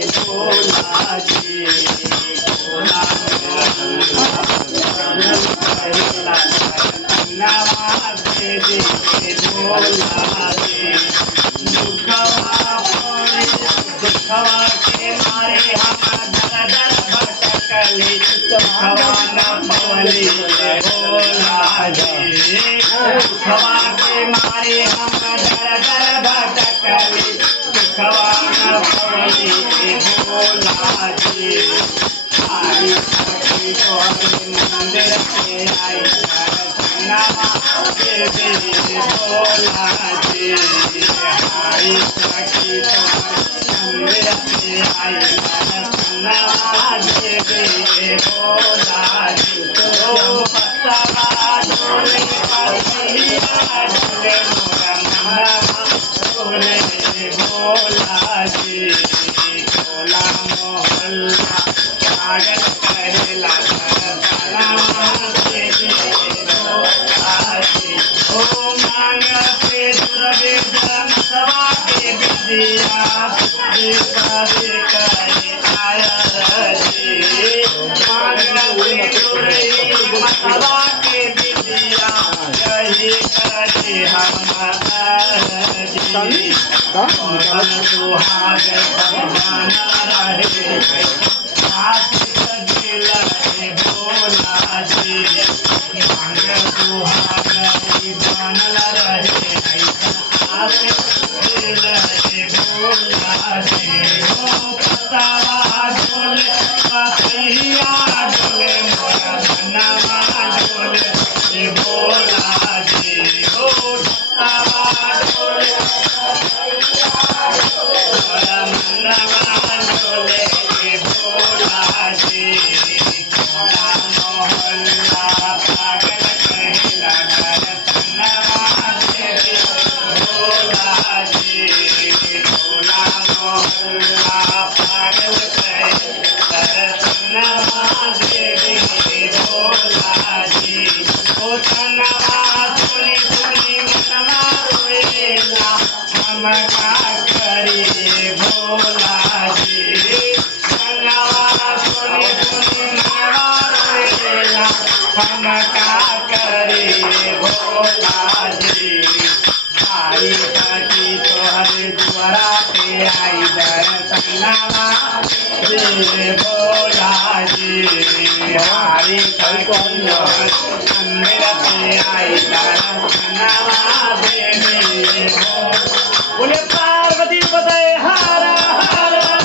भोला जी भोला नवाजे दे भोला जी दुखवा के मारे हम दर दर भटकली दुखवा न पवली भोला जी दुखवा के मारे हम दर दर भटकली दुखवा न पवली भोला जी आई सखी तो मंदिर पे आई नवाजे दे भोला जी आई सखी मंदिर पे आई नवाजे दे भोला जी तो पत्ता डोले पतिया डोले मोरा डोले भोला जी भोला मोहल्ला पागल करेला नवाजे दे भोला जी ओ मांग पे दुर्गे सवा के विद्या करे आया रे मांग पे दुर्गे सवा के विद्या करे हम सुहाग बना रहे आशिक दिल भोला जी मांग सुहाग बना रहे आशिक दिल भोला जी पतावा डोले पतिया डोले मोरा नवा डोले भोला जी ओ पतावा डोले नवा डोले भोला जी भोला मोहल्ला पागल करेला नवाजे भोला जी भोला मोहल्ला पागल करेला नवाजे भोला जी ओ तनवा सुनी सुनी मनवा रोएला हम का करिए भोला जी तनवा सुनी सुनी मनवा रोएला हम का करिए भोला जी आई सखी तोहर द्वारा पे आई दर्शनवा दे भोला जी आई सखी तोहर मंदिर पे आई दर्शनवा